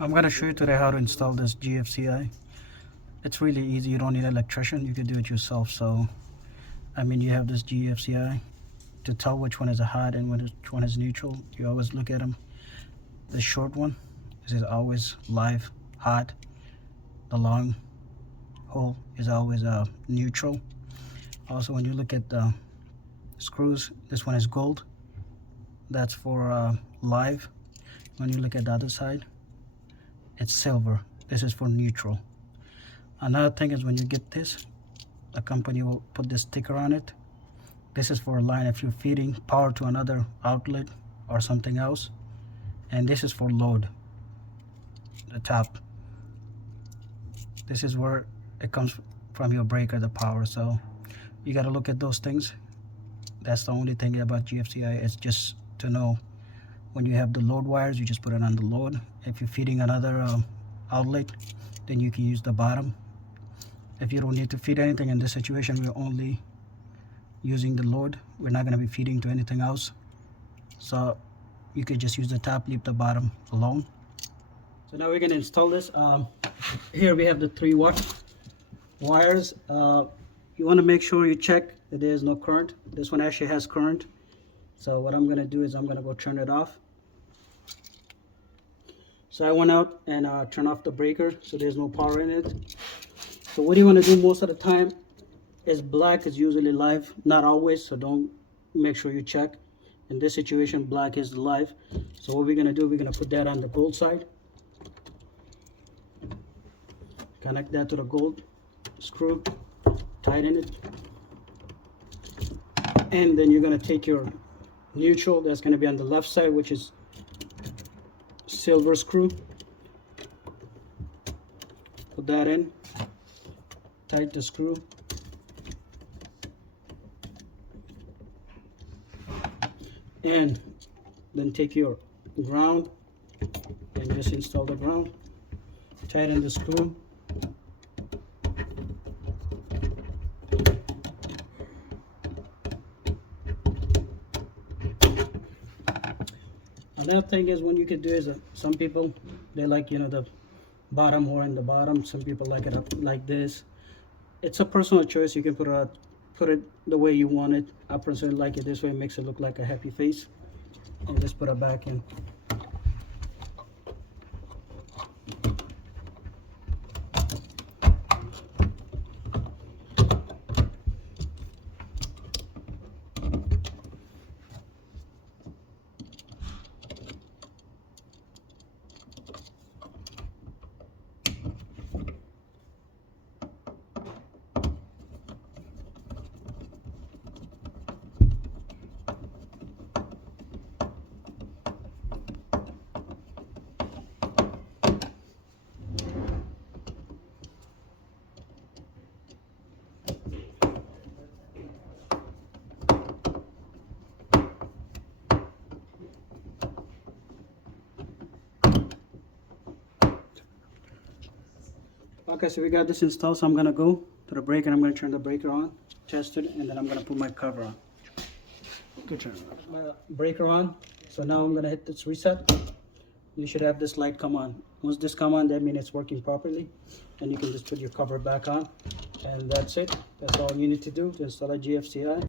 I'm gonna show you today how to install this GFCI. It's really easy. You don't need an electrician. You can do it yourself. So, I mean, you have this GFCI to tell which one is a hot and which one is neutral. You always look at them. The short one, this is always live hot. The long hole is always neutral. Also, when you look at the screws, this one is gold. That's for live. When you look at the other side, it's silver. This is for neutral. Another thing is when you get this, the company will put this sticker on it. This is for a line if you're feeding power to another outlet or something else. And this is for load, the top. This is where it comes from your breaker, the power. So you got to look at those things. That's the only thing about GFCI. It's just to know when you have the load wires, you just put it on the load. If you're feeding another outlet, then you can use the bottom. If you don't need to feed anything in this situation, we're only using the load. We're not going to be feeding to anything else. So you could just use the top, leave the bottom alone. So now we're going to install this. Here we have the 3-watt wires. You want to make sure you check that there's no current. This one actually has current. So what I'm going to do is I'm going to go turn it off. So I went out and turned off the breaker, so there's no power in it. So what you want to do most of the time is black is usually live, not always, so don't, make sure you check. In this situation, black is live. So what we're going to do, we're going to put that on the gold side. Connect that to the gold screw, tighten it. And then you're going to take your neutral, that's going to be on the left side, which is silver screw. Put that in, tighten the screw, and then take your ground and just install the ground, tighten the screw. Another thing is when you could do is some people, they like, you know, the bottom or in the bottom. Some people like it up like this. It's a personal choice. You can put it the way you want it. I personally like it this way. It makes it look like a happy face. And just put it back in. Okay, so we got this installed, so I'm gonna go to the breaker and I'm gonna turn the breaker on, test it, and then I'm gonna put my cover on. Good turn. My breaker on. So now I'm gonna hit this reset. You should have this light come on. Once this come on, that means it's working properly. And you can just put your cover back on. And that's it. That's all you need to do to install a GFCI.